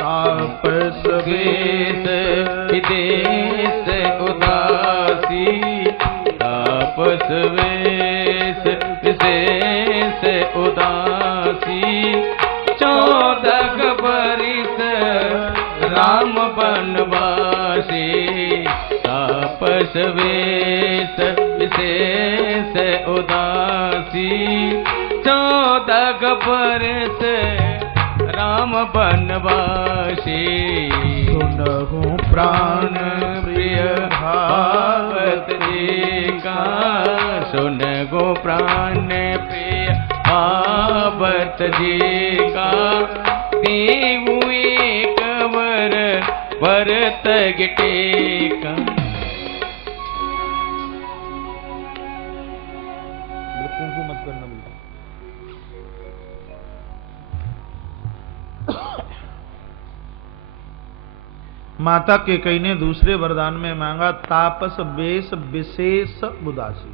तापस वेश विदेश उदासी, तापस वेश विशेष उदासी। 14 बरिस राम बनवासी, तापस वेश विशेष उदासी। 14 बरिस राम बनवासी। सुनहु प्राण प्रिय भागवत जी का, सुनहु प्राण प्रिय भागवत जी का। देहु एक वर भरत गिटेका। मत करना बिल्कुल। माता कैकेयी ने दूसरे वरदान में मांगा तापस वेश विशेष उदासी।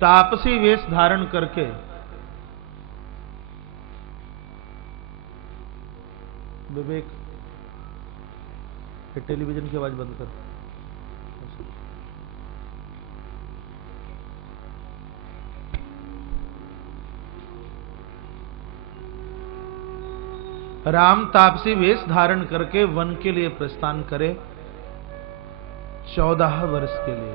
तापसी वेश धारण करके विवेक, टेलीविजन की आवाज बंद कर। राम तापसी वेश धारण करके वन के लिए प्रस्थान करे 14 वर्ष के लिए।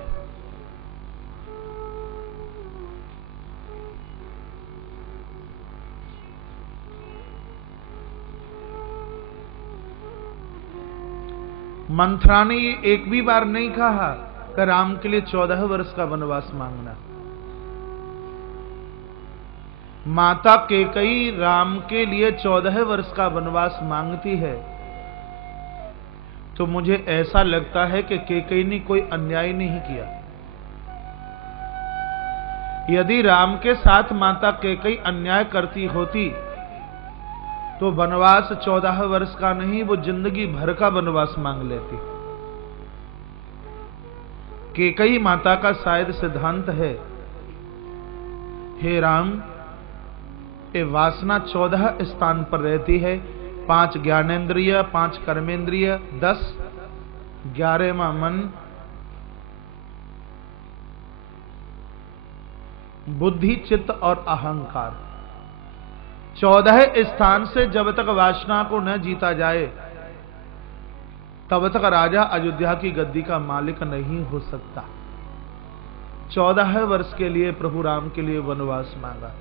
मंथरा ने ये एक भी बार नहीं कहा कि राम के लिए 14 वर्ष का वनवास मांगना। माता कैकेयी राम के लिए 14 वर्ष का वनवास मांगती है तो मुझे ऐसा लगता है कि कैकेयी ने कोई अन्याय नहीं किया। यदि राम के साथ माता कैकेयी अन्याय करती होती तो वनवास 14 वर्ष का नहीं, वो जिंदगी भर का वनवास मांग लेती। कैकेयी माता का शायद सिद्धांत है, हे राम, ये वासना 14 स्थान पर रहती है। 5 ज्ञानेंद्रिय, 5 कर्मेंद्रिय, 10 11वां मन, बुद्धि, चित्त और अहंकार। 14 स्थान से जब तक वासना को न जीता जाए तब तक राजा अयोध्या की गद्दी का मालिक नहीं हो सकता। 14 वर्ष के लिए प्रभु राम के लिए वनवास मांगा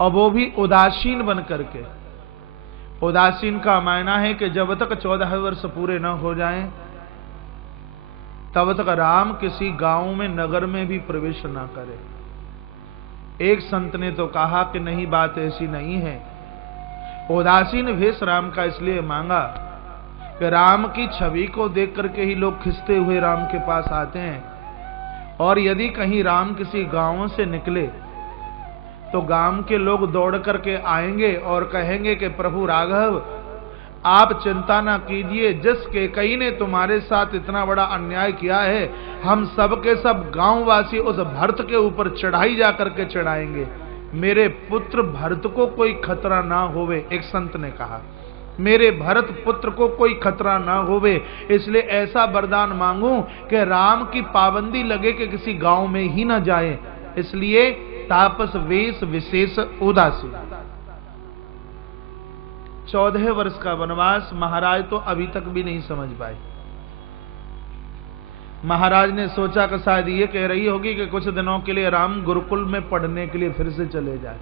और वो भी उदासीन बन करके। उदासीन का मायना है कि जब तक 14 वर्ष पूरे न हो जाएं तब तक राम किसी गांव में, नगर में भी प्रवेश ना करे। एक संत ने तो कहा कि नहीं, बात ऐसी नहीं है। उदासीन वेश राम का इसलिए मांगा कि राम की छवि को देख करके ही लोग खिंचते हुए राम के पास आते हैं। और यदि कहीं राम किसी गांव से निकले तो गांव के लोग दौड़ करके आएंगे और कहेंगे कि प्रभु राघव, आप चिंता ना कीजिए, जिस कैकेयी ने तुम्हारे साथ इतना बड़ा अन्याय किया है, हम सब के सब गांववासी उस भरत के ऊपर चढ़ाई जा करके चढ़ाएंगे। मेरे पुत्र भरत को कोई खतरा ना होवे। एक संत ने कहा, मेरे भरत पुत्र को कोई खतरा ना होवे, इसलिए ऐसा वरदान मांगू कि राम की पाबंदी लगे कि किसी गांव में ही ना जाए। इसलिए तापस वेश विशेष उदासी। 14 वर्ष का वनवास महाराज तो अभी तक भी नहीं समझ पाए। महाराज ने सोचा कि शायद ये कह रही होगी कि कुछ दिनों के लिए राम गुरुकुल में पढ़ने के लिए फिर से चले जाए,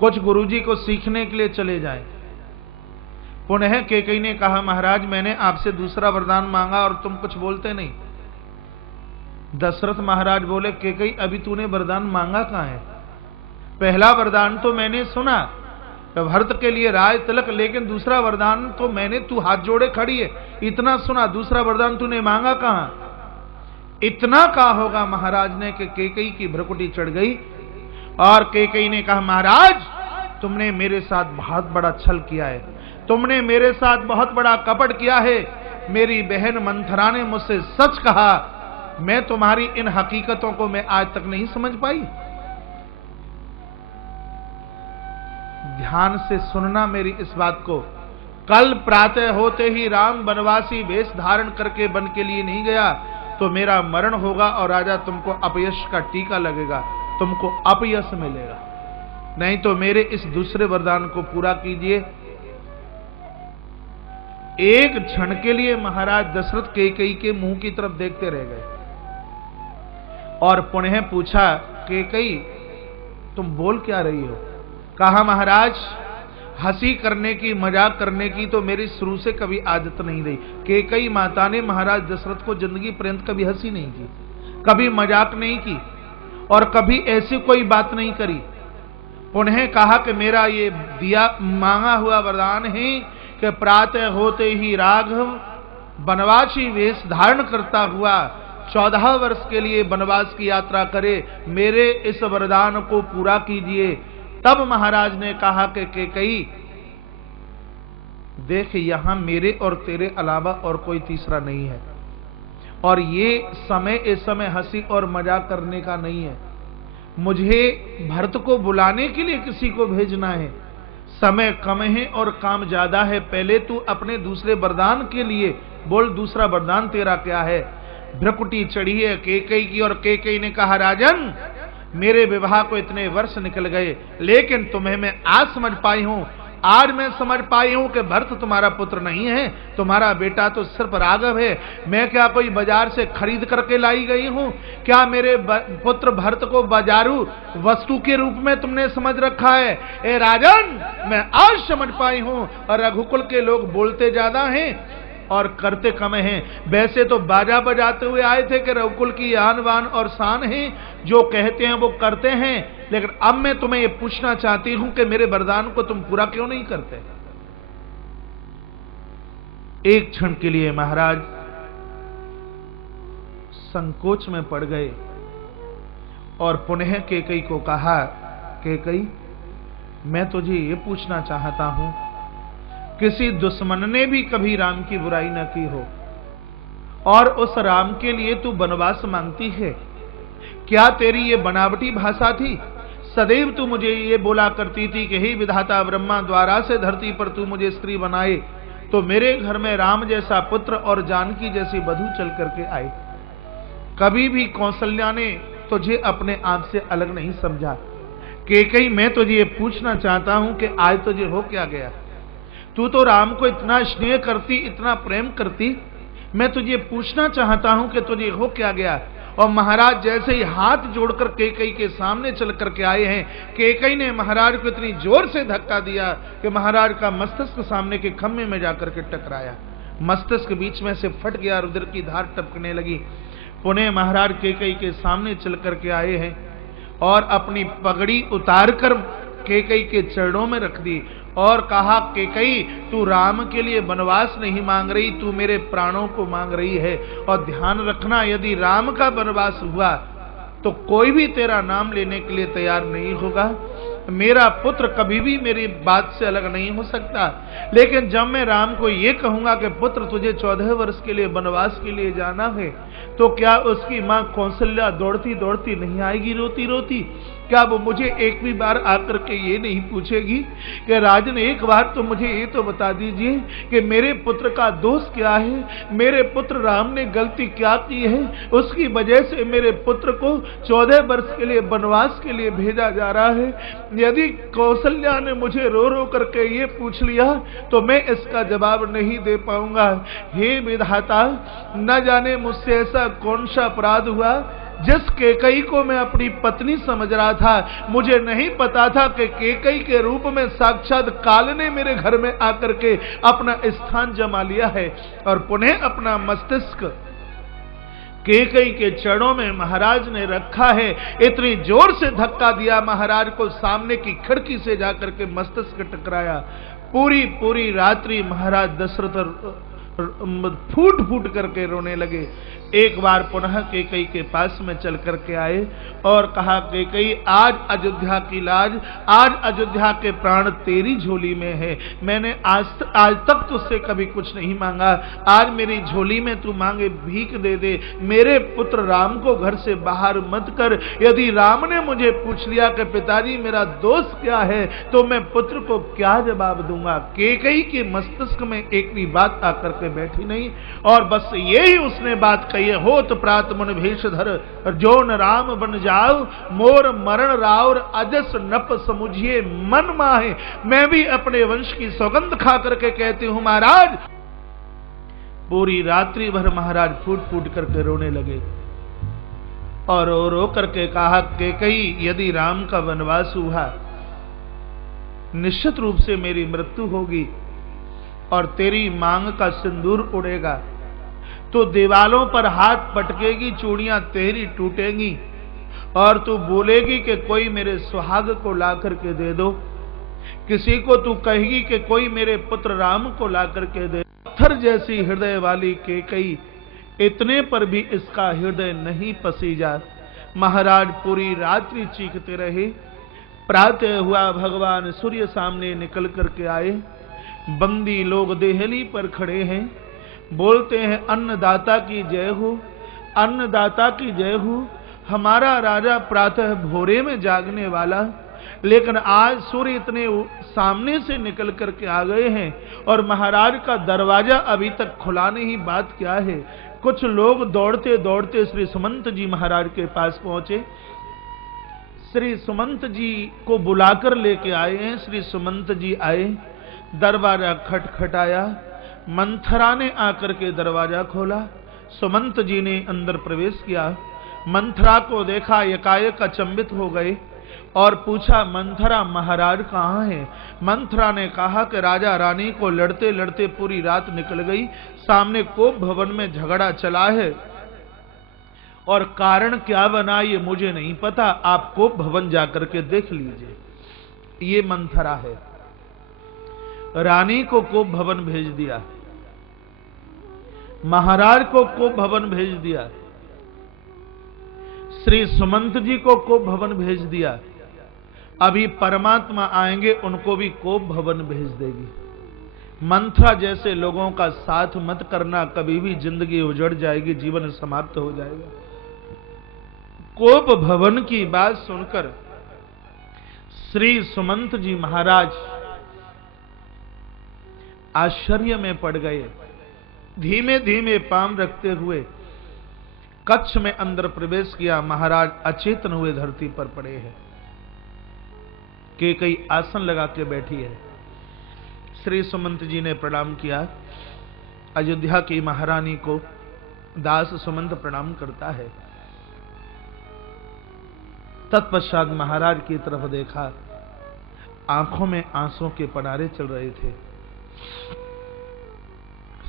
कुछ गुरुजी को सीखने के लिए चले जाए। पुनः कैकेयी ने कहा, महाराज, मैंने आपसे दूसरा वरदान मांगा और तुम कुछ बोलते नहीं। दशरथ महाराज बोले, कैकेयी, अभी तूने वरदान मांगा कहां है? पहला वरदान तो मैंने सुना, भरत के लिए राज तिलक, लेकिन दूसरा वरदान तो मैंने, तू हाथ जोड़े खड़ी है, इतना सुना, दूसरा वरदान तूने मांगा कहां? इतना कहा होगा महाराज ने कि कैकेयी की भ्रुकुटी चढ़ गई और कैकेयी ने कहा, महाराज, तुमने मेरे साथ बहुत बड़ा छल किया है, तुमने मेरे साथ बहुत बड़ा कपट किया है। मेरी बहन मंथरा ने मुझसे सच कहा, मैं तुम्हारी इन हकीकतों को मैं आज तक नहीं समझ पाई। ध्यान से सुनना मेरी इस बात को। कल प्रातः होते ही राम बनवासी वेश धारण करके वन के लिए नहीं गया तो मेरा मरण होगा और राजा तुमको अपयश का टीका लगेगा, तुमको अपयश मिलेगा। नहीं तो मेरे इस दूसरे वरदान को पूरा कीजिए। एक क्षण के लिए महाराज दशरथ कैकेयी के मुंह की तरफ देखते रह गए और पुनः पूछा, कैकेयी तुम बोल क्या रही हो? कहा, महाराज हंसी करने की, मजाक करने की तो मेरी शुरू से कभी आदत नहीं रही। कैकेयी माता ने महाराज दशरथ को जिंदगी पर्यंत कभी हंसी नहीं की, कभी मजाक नहीं की और कभी ऐसी कोई बात नहीं करी। पुनः कहा कि मेरा ये दिया मांगा हुआ वरदान है कि प्रातः होते ही राघव बनवासी वेश धारण करता हुआ 14 वर्ष के लिए वनवास की यात्रा करे, मेरे इस वरदान को पूरा कीजिए। तब महाराज ने कहा कि कैकेयी देख, यहां मेरे और तेरे अलावा और कोई तीसरा नहीं है और ये समय इस समय हंसी और मजाक करने का नहीं है। मुझे भरत को बुलाने के लिए किसी को भेजना है, समय कम है और काम ज्यादा है। पहले तू अपने दूसरे वरदान के लिए बोल, दूसरा वरदान तेरा क्या है? भ्रकुटी चढ़ी है कैकेयी की और कैकेयी ने कहा, राजन मेरे विवाह को इतने वर्ष निकल गए लेकिन तुम्हें मैं आज समझ पाई हूं, आज मैं समझ पाई हूं कि भरत तुम्हारा पुत्र नहीं है, तुम्हारा बेटा तो सिर्फ राघव है। मैं क्या कोई बाजार से खरीद करके लाई गई हूं? क्या मेरे पुत्र भरत को बाजारू वस्तु के रूप में तुमने समझ रखा है? ए राजन, मैं आज समझ पाई हूं और रघुकुल के लोग बोलते ज्यादा हैं और करते कम हैं। वैसे तो बाजा बजाते हुए आए थे कि रघुकुल की आन बान और शान है, जो कहते हैं वो करते हैं, लेकिन अब मैं तुम्हें ये पूछना चाहती हूं कि मेरे वरदान को तुम पूरा क्यों नहीं करते? एक क्षण के लिए महाराज संकोच में पड़ गए और पुनः कैकेयी को कहा, कैकेयी मैं तुझे ये पूछना चाहता हूं, किसी दुश्मन ने भी कभी राम की बुराई न की हो और उस राम के लिए तू वनवास मांगती है, क्या तेरी ये बनावटी भाषा थी? सदैव तू मुझे ये बोला करती थी कि हे विधाता ब्रह्मा, द्वारा से धरती पर तू मुझे स्त्री बनाए तो मेरे घर में राम जैसा पुत्र और जानकी जैसी वधू चल करके आए। कभी भी कौशल्या ने तुझे अपने आप से अलग नहीं समझा। कैकेयी मैं तुझे ये पूछना चाहता हूं कि आज तुझे हो क्या गया? तू तो राम को इतना स्नेह करती, इतना प्रेम करती, मैं तुझे पूछना चाहता हूं कि तुझे हो क्या गया? और महाराज जैसे ही हाथ जोड़कर कैकेयी के सामने चल करके आए हैं, कैकेयी ने महाराज को इतनी जोर से धक्का दिया कि महाराज का मस्तिष्क सामने के खम्भे में जाकर के टकराया, मस्तिष्क बीच में से फट गया, रुधिर की धार टपकने लगी। पुनः महाराज कैकेयी के सामने चल करके आए हैं और अपनी पगड़ी उतारकर कैकेयी के चरणों में रख दी और कहा, कैकेयी तू राम के लिए वनवास नहीं मांग रही, तू मेरे प्राणों को मांग रही है। और ध्यान रखना, यदि राम का वनवास हुआ तो कोई भी तेरा नाम लेने के लिए तैयार नहीं होगा। मेरा पुत्र कभी भी मेरी बात से अलग नहीं हो सकता, लेकिन जब मैं राम को ये कहूंगा कि पुत्र तुझे 14 वर्ष के लिए वनवास के लिए जाना है, तो क्या उसकी मां कौशल्या दौड़ती दौड़ती नहीं आएगी रोती रोती? क्या वो मुझे एक भी बार आकर के ये नहीं पूछेगी कि राजन एक बार तो मुझे ये तो बता दीजिए कि मेरे पुत्र का दोष क्या है, मेरे पुत्र राम ने गलती क्या की है, उसकी वजह से मेरे पुत्र को 14 वर्ष के लिए वनवास के लिए भेजा जा रहा है। यदि कौशल्या ने मुझे रो रो करके ये पूछ लिया तो मैं इसका जवाब नहीं दे पाऊंगा। हे विधाता, न जाने मुझसे ऐसा कौन सा अपराध हुआ जिस कैकेयी को मैं अपनी पत्नी समझ रहा था, मुझे नहीं पता था कि कैकेयी के रूप में साक्षात काल ने मेरे घर में आकर के अपना स्थान जमा लिया है। और पुनः अपना मस्तिष्क कैकेयी के चरणों में महाराज ने रखा है। इतनी जोर से धक्का दिया महाराज को, सामने की खिड़की से जाकर के मस्तिष्क टकराया। पूरी पूरी रात्रि महाराज दशरथ फूट फूट करके रोने लगे। एक बार पुनः कैकई के पास में चल करके आए और कहा, कैकई आज अयोध्या की लाज, आज अयोध्या के प्राण तेरी झोली में है। मैंने आज तक तुझसे कभी कुछ नहीं मांगा, आज मेरी झोली में तू मांगे भीख दे दे। मेरे पुत्र राम को घर से बाहर मत कर। यदि राम ने मुझे पूछ लिया कि पिताजी मेरा दोष क्या है, तो मैं पुत्र को क्या जवाब दूंगा। कैकई के मस्तिष्क में एक भी बात आकर के बैठी नहीं, और बस यही उसने बात कही है, होत प्रात मुन भेषधर जोन राम बन जाओ, मोर मरण रावर अजस नप समुझिए मन माहे। मैं भी अपने वंश की सौगंध खा करके कहती हूं महाराज। पूरी रात्रि भर महाराज फूट फूट करके रोने लगे और रो करके कहा, कैकई यदि राम का वनवास हुआ निश्चित रूप से मेरी मृत्यु होगी और तेरी मांग का सिंदूर उड़ेगा, तो दीवालों पर हाथ पटकेगी, चूड़ियां तेरी टूटेंगी और तू बोलेगी कि कोई मेरे सुहाग को ला करके दे दो। किसी को तू कहेगी कि कोई मेरे पुत्र राम को ला करके दे। पत्थर जैसी हृदय वाली कैकई, इतने पर भी इसका हृदय नहीं पसीजा। महाराज पूरी रात्रि चीखते रहे। प्रातः हुआ, भगवान सूर्य सामने निकल करके आए। बंदी लोग देहली पर खड़े हैं, बोलते हैं अन्नदाता की जय हो, अन्नदाता की जय हो। हमारा राजा प्रातः भोरे में जागने वाला, लेकिन आज सूर्य इतने सामने से निकल करके आ गए हैं और महाराज का दरवाजा अभी तक खुला नहीं। बात क्या है? कुछ लोग दौड़ते दौड़ते श्री सुमंत जी महाराज के पास पहुंचे। श्री सुमंत जी को बुलाकर लेके आए हैं। श्री सुमंत जी आए, दरवाजा खटखटाया। मंथरा ने आकर के दरवाजा खोला। सुमंत जी ने अंदर प्रवेश किया। मंथरा को देखा, एकाएक अचंभित हो गए और पूछा, मंथरा महाराज कहाँ हैं? मंथरा ने कहा कि राजा रानी को लड़ते लड़ते पूरी रात निकल गई। सामने कोप भवन में झगड़ा चला है और कारण क्या बना ये मुझे नहीं पता, आप कोप भवन जाकर के देख लीजिए। ये मंथरा है। रानी को कोप भवन भेज दिया, महाराज को कोप भवन भेज दिया, श्री सुमंत जी को कोप भवन भेज दिया। अभी परमात्मा आएंगे, उनको भी कोप भवन भेज देगी। मंथरा जैसे लोगों का साथ मत करना, कभी भी जिंदगी उजड़ जाएगी, जीवन समाप्त हो जाएगा। कोप भवन की बात सुनकर श्री सुमंत जी महाराज आश्चर्य में पड़ गए। धीमे धीमे पांव रखते हुए कक्ष में अंदर प्रवेश किया। महाराज अचेतन हुए धरती पर पड़े हैं। कैकई आसन लगा के बैठी है। श्री सुमंत जी ने प्रणाम किया। अयोध्या की महारानी को दास सुमंत प्रणाम करता है। तत्पश्चात महाराज की तरफ देखा, आंखों में आंसुओं के पनारे चल रहे थे।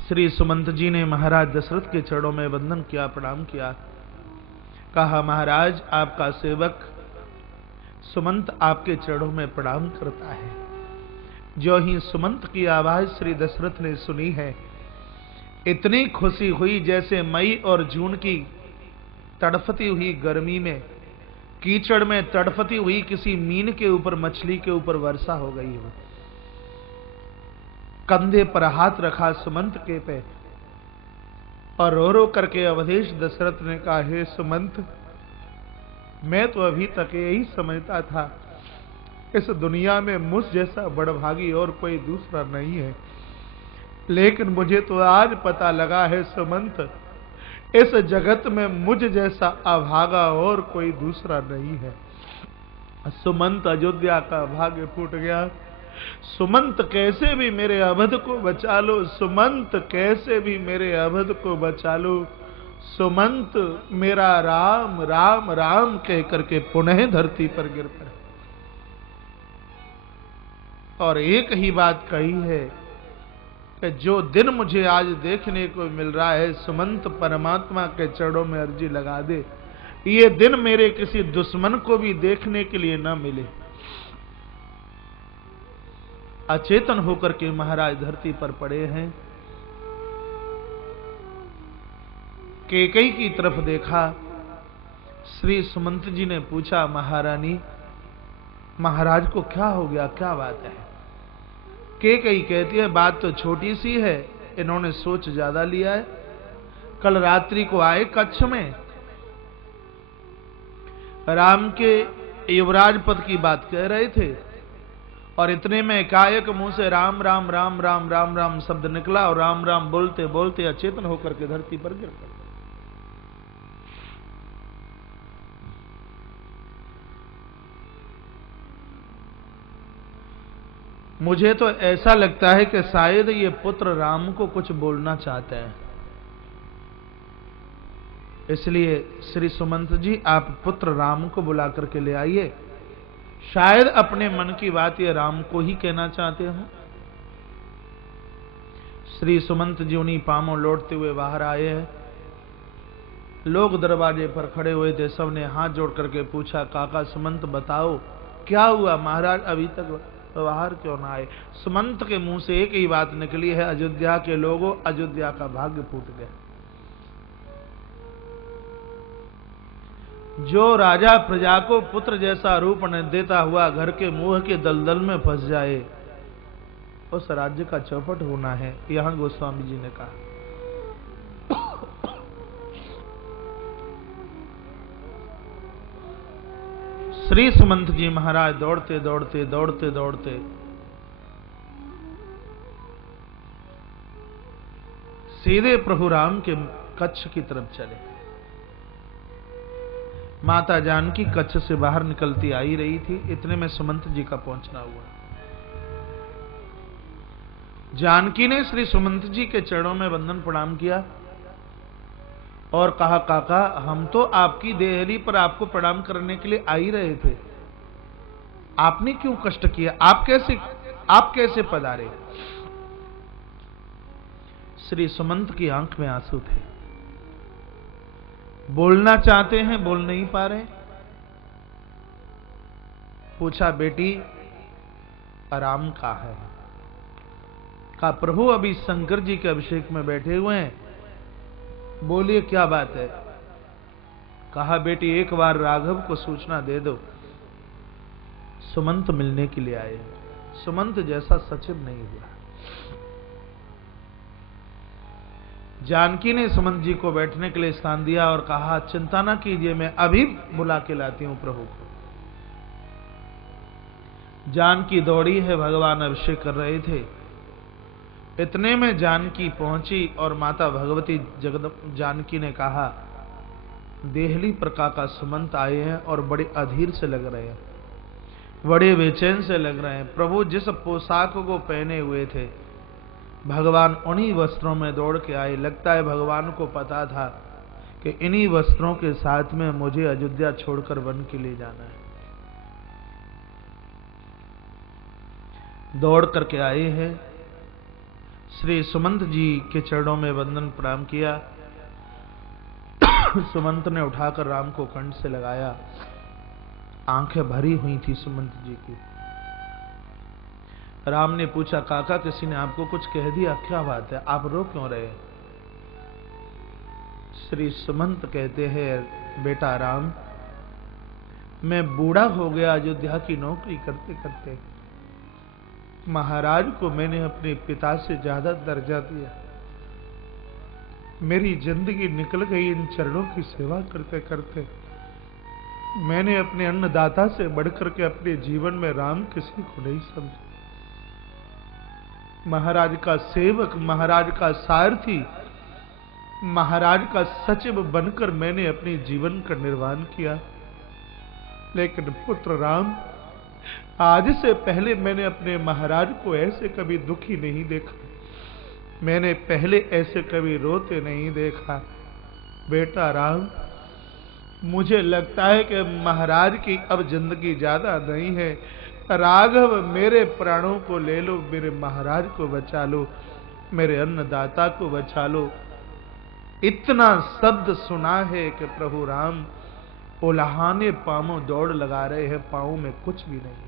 श्री सुमंत जी ने महाराज दशरथ के चरणों में वंदन किया, प्रणाम किया। कहा, महाराज आपका सेवक सुमंत आपके चरणों में प्रणाम करता है। जो ही सुमंत की आवाज श्री दशरथ ने सुनी है, इतनी खुशी हुई जैसे मई और जून की तड़फती हुई गर्मी में, कीचड़ में तड़फती हुई किसी मीन के ऊपर, मछली के ऊपर वर्षा हो गई हो। कंधे पर हाथ रखा सुमंत के पे और रो रो करके अवधेश दशरथ ने कहा, हे सुमंत, मैं तो अभी तक यही समझता था इस दुनिया में मुझ जैसा बड़भागी और कोई दूसरा नहीं है, लेकिन मुझे तो आज पता लगा है सुमंत, इस जगत में मुझ जैसा अभागा और कोई दूसरा नहीं है। सुमंत, अयोध्या का भाग्य फूट गया। सुमंत, कैसे भी मेरे अवध को बचा लो। सुमंत, कैसे भी मेरे अवध को बचा लो। सुमंत, मेरा राम राम राम कह करके पुनः धरती पर गिर पड़े और एक ही बात कही है कि जो दिन मुझे आज देखने को मिल रहा है, सुमंत परमात्मा के चरणों में अर्जी लगा दे, ये दिन मेरे किसी दुश्मन को भी देखने के लिए न मिले। अचेतन होकर के महाराज धरती पर पड़े हैं। कैकेयी की तरफ देखा। श्री सुमंत जी ने पूछा, महारानी महाराज को क्या हो गया, क्या बात है? कैकेयी कहती है, बात तो छोटी सी है, इन्होंने सोच ज्यादा लिया है। कल रात्रि को आए कच्छ में, राम के युवराज पद की बात कह रहे थे और इतने में एकाएक मुंह से राम राम राम राम राम राम शब्द निकला और राम राम बोलते बोलते अचेतन होकर के धरती पर गिर पड़े। मुझे तो ऐसा लगता है कि शायद ये पुत्र राम को कुछ बोलना चाहते हैं, इसलिए श्री सुमंत जी आप पुत्र राम को बुला करके ले आइए। शायद अपने मन की बात ये राम को ही कहना चाहते हो। श्री सुमंत जी उन्हीं पांवों लौटते हुए बाहर आए हैं। लोग दरवाजे पर खड़े हुए थे, सबने हाथ जोड़ करके पूछा, काका सुमंत बताओ क्या हुआ, महाराज अभी तक बाहर क्यों ना आए? सुमंत के मुंह से एक ही बात निकली है, अयोध्या के लोगों, अयोध्या का भाग्य फूट गया। जो राजा प्रजा को पुत्र जैसा रूप न देता हुआ घर के मुंह के दलदल में फंस जाए, उस राज्य का चौपट होना है, यहां गोस्वामी जी ने कहा। श्री सुमंत जी महाराज दौड़ते दौड़ते दौड़ते दौड़ते सीधे प्रभु राम के कच्छ की तरफ चले। माता जानकी कच्छ से बाहर निकलती आई रही थी, इतने में सुमंत जी का पहुंचना हुआ। जानकी ने श्री सुमंत जी के चरणों में वंदन प्रणाम किया और कहा, काका हम तो आपकी देहली पर आपको प्रणाम करने के लिए आ ही रहे थे, आपने क्यों कष्ट किया, आप कैसे पधारे? श्री सुमंत की आंख में आंसू थे, बोलना चाहते हैं, बोल नहीं पा रहे। पूछा, बेटी राम कहाँ है? कहा, प्रभु अभी शंकर जी के अभिषेक में बैठे हुए हैं, बोलिए क्या बात है? कहा, बेटी एक बार राघव को सूचना दे दो, सुमंत मिलने के लिए आए। सुमंत जैसा सचिव नहीं हुआ। जानकी ने सुमंत जी को बैठने के लिए स्थान दिया और कहा, चिंता ना कीजिए, मैं अभी बुला के लाती हूं प्रभु को। जानकी दौड़ी है, भगवान अभिषेक कर रहे थे। इतने में जानकी पहुंची और माता भगवती जानकी ने कहा, देहली पर काका सुमंत आए हैं और बड़े अधीर से लग रहे हैं, बड़े बेचैन से लग रहे हैं। प्रभु जिस पोशाक को पहने हुए थे, भगवान उन्हीं वस्त्रों में दौड़ के आए। लगता है भगवान को पता था कि इन्हीं वस्त्रों के साथ में मुझे अयोध्या छोड़कर वन के लिए जाना है। दौड़ करके आए हैं, श्री सुमंत जी के चरणों में वंदन प्रणाम किया। सुमंत ने उठाकर राम को कंठ से लगाया, आंखें भरी हुई थी सुमंत जी की। राम ने पूछा, काका किसी ने आपको कुछ कह दिया, क्या बात है, आप रो क्यों रहे? श्री सुमंत कहते हैं, बेटा राम, मैं बूढ़ा हो गया अयोध्या की नौकरी करते करते। महाराज को मैंने अपने पिता से ज्यादा दर्जा दिया। मेरी जिंदगी निकल गई इन चरणों की सेवा करते करते। मैंने अपने अन्नदाता से बढ़कर के अपने जीवन में राम किसी को नहीं समझा। महाराज का सेवक, महाराज का सारथी, महाराज का सचिव बनकर मैंने अपने जीवन का निर्वाह किया। लेकिन पुत्र राम, आज से पहले मैंने अपने महाराज को ऐसे कभी दुखी नहीं देखा, मैंने पहले ऐसे कभी रोते नहीं देखा। बेटा राम, मुझे लगता है कि महाराज की अब जिंदगी ज्यादा नहीं है। राघव मेरे प्राणों को ले लो, मेरे महाराज को बचा लो, मेरे अन्नदाता को बचा लो। इतना शब्द सुना है कि प्रभु राम उल्हाने पांवों दौड़ लगा रहे हैं, पांवों में कुछ भी नहीं है।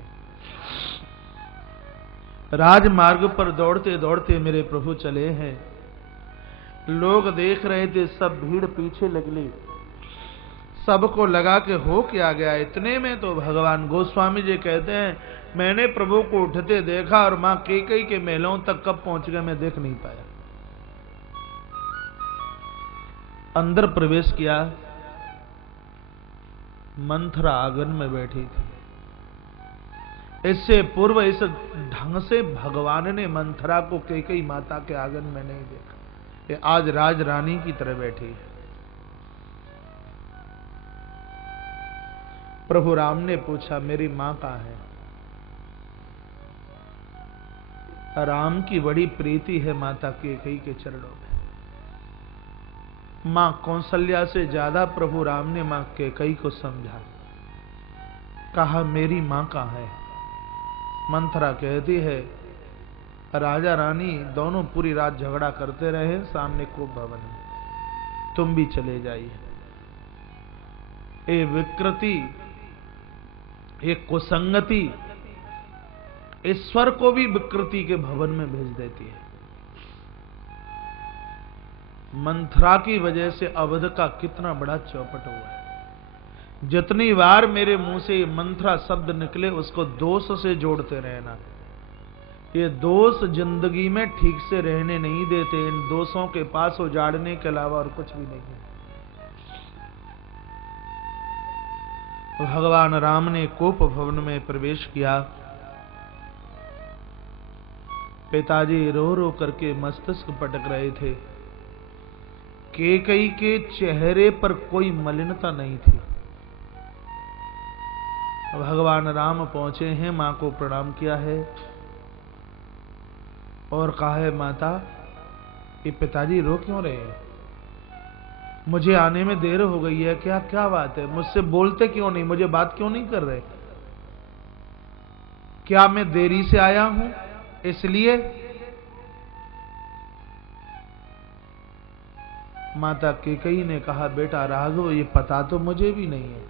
राजमार्ग पर दौड़ते दौड़ते मेरे प्रभु चले हैं। लोग देख रहे थे, सब भीड़ पीछे लगली। सबको लगा कि हो क्या गया। इतने में तो भगवान गोस्वामी जी कहते हैं, मैंने प्रभु को उठते देखा और मां कैकेयी के महलों तक कब पहुंच गए मैं देख नहीं पाया। अंदर प्रवेश किया, मंथरा आंगन में बैठी थी। इससे पूर्व इस ढंग से भगवान ने मंथरा को कैकेयी माता के आंगन में नहीं देखा। ये आज राज रानी की तरह बैठी है। प्रभु राम ने पूछा, मेरी मां कहां है? राम की बड़ी प्रीति है माता कैकेयी के चरणों में। मां कौसल्या से ज्यादा प्रभु राम ने मां कैकेयी को समझा। कहा, मेरी मां कहां है? मंथरा कहती है, राजा रानी दोनों पूरी रात झगड़ा करते रहे सामने को भवन में, तुम भी चले जाइए। ये विकृति, ये कुसंगति ईश्वर को भी विकृति के भवन में भेज देती है। मंथरा की वजह से अवध का कितना बड़ा चौपट हुआ है। जितनी बार मेरे मुंह से मंथरा शब्द निकले उसको दोष से जोड़ते रहना। ये दोष जिंदगी में ठीक से रहने नहीं देते। इन दोषों के पास उजाड़ने के अलावा और कुछ भी नहीं है। भगवान राम ने कोप भवन में प्रवेश किया। पिताजी रो रो करके मस्तिष्क पटक रहे थे। कैकेयी के चेहरे पर कोई मलिनता नहीं थी। भगवान राम पहुंचे हैं, मां को प्रणाम किया है और कहा है, माता ये पिताजी रो क्यों रहे हैं? मुझे आने में देर हो गई है, क्या क्या बात है? मुझसे बोलते क्यों नहीं? मुझे बात क्यों नहीं कर रहे? क्या मैं देरी से आया हूं इसलिए? माता कैकेयी ने कहा, बेटा राघव ये पता तो मुझे भी नहीं है।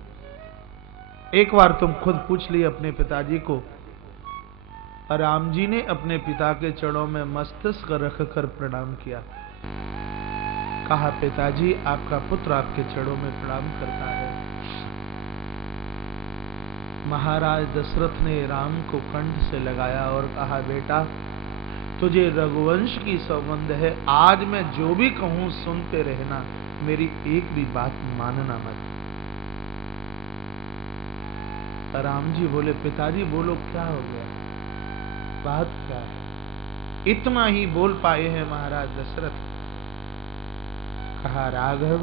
एक बार तुम खुद पूछ लिए अपने पिताजी को। राम जी ने अपने पिता के चरणों में मस्तिष्क रखकर प्रणाम किया। कहा, पिताजी आपका पुत्र आपके चरणों में प्रणाम करता है। महाराज दशरथ ने राम को कंठ से लगाया और कहा, बेटा तुझे रघुवंश की सौगंध है, आज मैं जो भी कहूं सुनते रहना, मेरी एक भी बात मानना मत। राम जी बोले, पिताजी बोलो क्या हो गया, बात क्या है? इतना ही बोल पाए हैं महाराज दशरथ। कहा, राघव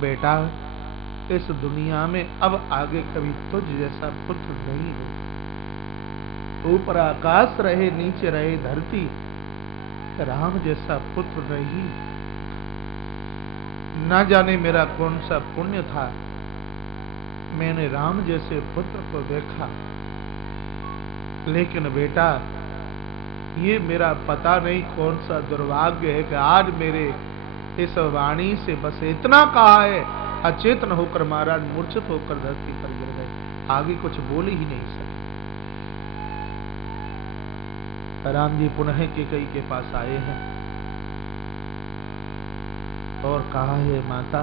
बेटा इस दुनिया में अब आगे कभी तुझ जैसा पुत्र नहीं हो। ऊपर आकाश रहे नीचे रहे धरती, राम जैसा पुत्र नहीं। न जाने मेरा कौन सा पुण्य था, मैंने राम जैसे पुत्र को देखा। लेकिन बेटा ये मेरा पता नहीं कौन सा दुर्भाग्य है कि आज मेरे इस वाणी से बस इतना कहा है, अचेतन होकर महाराज मूर्छित होकर धरती पर गिर गए। आगे कुछ बोल ही नहीं सके। राम जी पुनः कैकेयी के पास आए हैं और कहा है, माता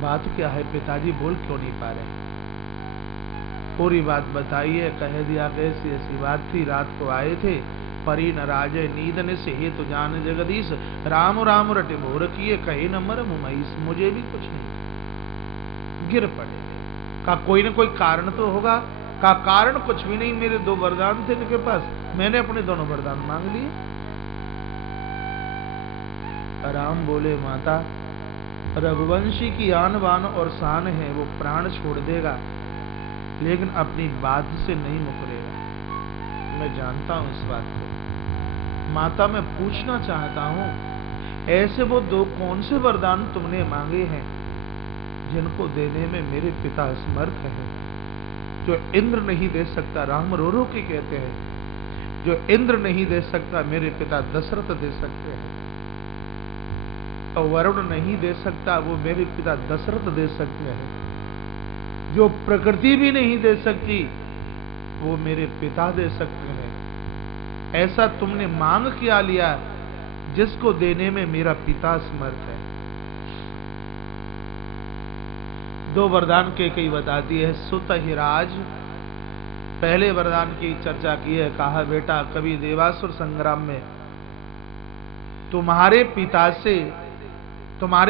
बात क्या है? पिताजी बोल क्यों नहीं पा रहे? पूरी बात बताइए। कह दिया कि ऐसी ऐसी बात थी, रात को आए थे, परी न राजे नींदन से हे तो जान जगदीश, राम राम रटे भोर किए, कहे न मरम मईस। मुझे भी कुछ नहीं, गिर पड़े। का कोई न कोई कारण तो होगा। का कारण कुछ भी नहीं, मेरे दो वरदान थे इनके पास, मैंने अपने दोनों वरदान मांग लिए। राम बोले, माता रघुवंशी की आन बान और शान है, वो प्राण छोड़ देगा लेकिन अपनी बात से नहीं मुकरेगा। मैं जानता हूं इस बात को। माता मैं पूछना चाहता हूं, ऐसे वो दो कौन से वरदान तुमने मांगे हैं जिनको देने में मेरे पिता असमर्थ हैं, जो इंद्र नहीं दे सकता? राम रो रो के कहते हैं, जो इंद्र नहीं दे सकता मेरे पिता दशरथ दे सकते हैं, और वरुण नहीं दे सकता वो मेरे पिता दशरथ दे सकते हैं, जो प्रकृति भी नहीं दे सकती वो मेरे पिता दे सकते हैं। ऐसा तुमने मांग क्या लिया जिसको देने में मेरा पिता समर्थ है। दो वरदान कैकेयी बताती है। सुत ही राज, पहले वरदान की चर्चा की है, कहा बेटा कभी देवासुर संग्राम में तुम्हारे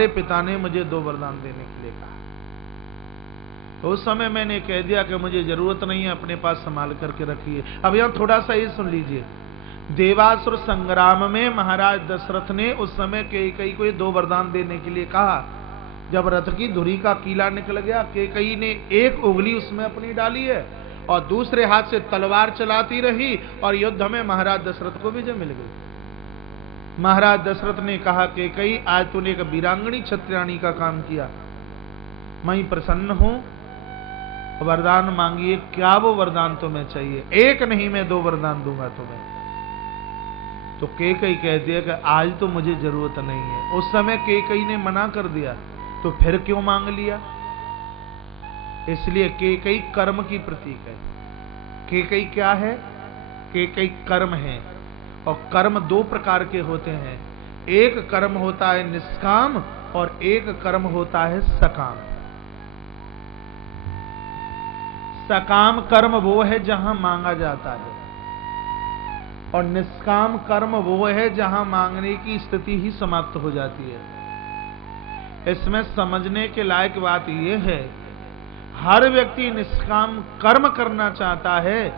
पिता ने मुझे दो वरदान देने के लिए कहा, तो उस समय मैंने कह दिया कि मुझे जरूरत नहीं है, अपने पास संभाल करके रखिए। अब यहां थोड़ा सा ये सुन लीजिए, देवासुर संग्राम में महाराज दशरथ ने उस समय कैकेयी को दो वरदान देने के लिए कहा। जब रथ की धुरी का कीला निकल गया, कैकेयी ने एक उंगली उसमें अपनी डाली है और दूसरे हाथ से तलवार चलाती रही और युद्ध में महाराज दशरथ को विजय मिल गई। महाराज दशरथ ने कहा कैकेयी आज तूने एक वीरांगनी क्षत्रियाणी का काम किया, मैं प्रसन्न हूं, वरदान मांगिए। क्या वो वरदान तुम्हें चाहिए? एक नहीं, मैं दो वरदान दूंगा तुम्हें। तो कैकेयी कहती है कि आज तो मुझे जरूरत नहीं है। उस समय कैकेयी ने मना कर दिया, तो फिर क्यों मांग लिया? इसलिए कैकेयी कर्म की प्रतीक है। कैकेयी क्या है? कैकेयी कर्म है, और कर्म दो प्रकार के होते हैं। एक कर्म होता है निष्काम और एक कर्म होता है सकाम। सकाम कर्म वो है जहां मांगा जाता है, और निष्काम कर्म वो है जहां मांगने की स्थिति ही समाप्त हो जाती है। इसमें समझने के लायक बात यह है, हर व्यक्ति निष्काम कर्म करना चाहता है,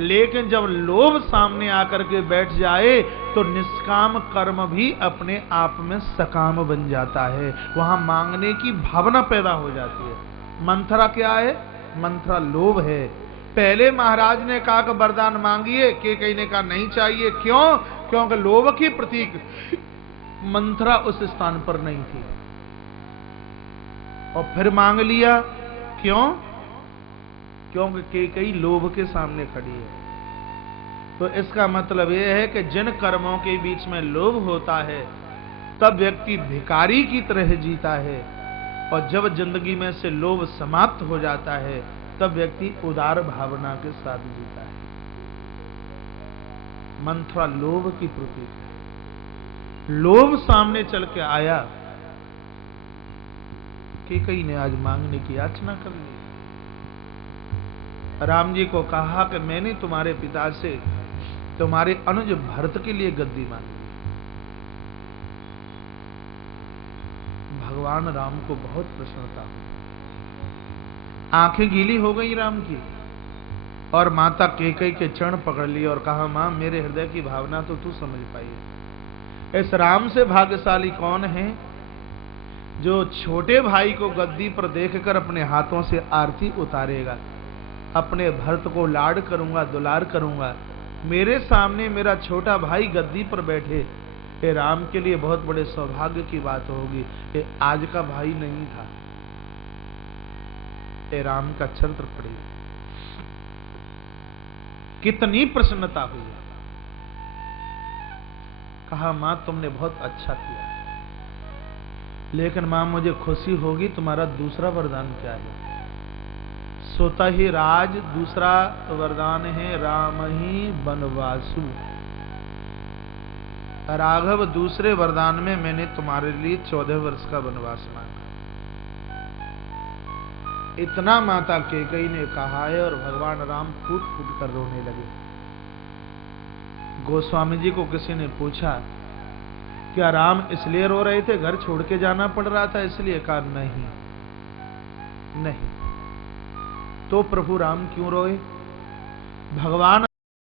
लेकिन जब लोभ सामने आकर के बैठ जाए तो निष्काम कर्म भी अपने आप में सकाम बन जाता है। वहां मांगने की भावना पैदा हो जाती है। मंथरा क्या है? मंथरा लोभ है। पहले महाराज ने कहा कि वरदान मांगिए, कैकेयी ने कहा नहीं चाहिए। क्यों? क्योंकि लोभ की प्रतीक मंथरा उस स्थान पर नहीं थी, और फिर मांग लिया। क्यों? क्योंकि कैकेयी लोभ के सामने खड़ी है। तो इसका मतलब यह है कि जिन कर्मों के बीच में लोभ होता है तब व्यक्ति भिखारी की तरह जीता है, और जब जिंदगी में से लोभ समाप्त हो जाता है तब व्यक्ति उदार भावना के साथ जीता है। मंथरा लोभ की प्रतीक है। लोभ सामने चल के आया, कैकेयी ने आज मांगने की याचना कर ली। राम जी को कहा कि मैंने तुम्हारे पिता से तुम्हारे अनुज भरत के लिए गद्दी मांगी। भगवान राम को बहुत प्रसन्नता हुई, आंखें गीली हो गई राम की, और माता कैकेयी के चरण पकड़ लिए और कहा मां मेरे हृदय की भावना तो तू समझ पाई है। इस राम से भाग्यशाली कौन है जो छोटे भाई को गद्दी पर देखकर अपने हाथों से आरती उतारेगा। अपने भरत को लाड करूंगा, दुलार करूंगा, मेरे सामने मेरा छोटा भाई गद्दी पर बैठे, ये राम के लिए बहुत बड़े सौभाग्य की बात होगी। ये आज का भाई नहीं था, ये राम का चरित्र पड़ी। कितनी प्रसन्नता हुई। कहा मां तुमने बहुत अच्छा किया, लेकिन मां मुझे खुशी होगी तुम्हारा दूसरा वरदान क्या है? सोता ही राज, दूसरा वरदान है राम ही बनवासु। राघव दूसरे वरदान में मैंने तुम्हारे लिए 14 वर्ष का वनवास मांगा। इतना माता कैकेयी ने कहा है और भगवान राम फूट फूट कर रोने लगे। गोस्वामी जी को किसी ने पूछा क्या राम इसलिए रो रहे थे, घर छोड़ के जाना पड़ रहा था इसलिए? कहा नहीं नहीं। तो प्रभु राम क्यों रोए? भगवान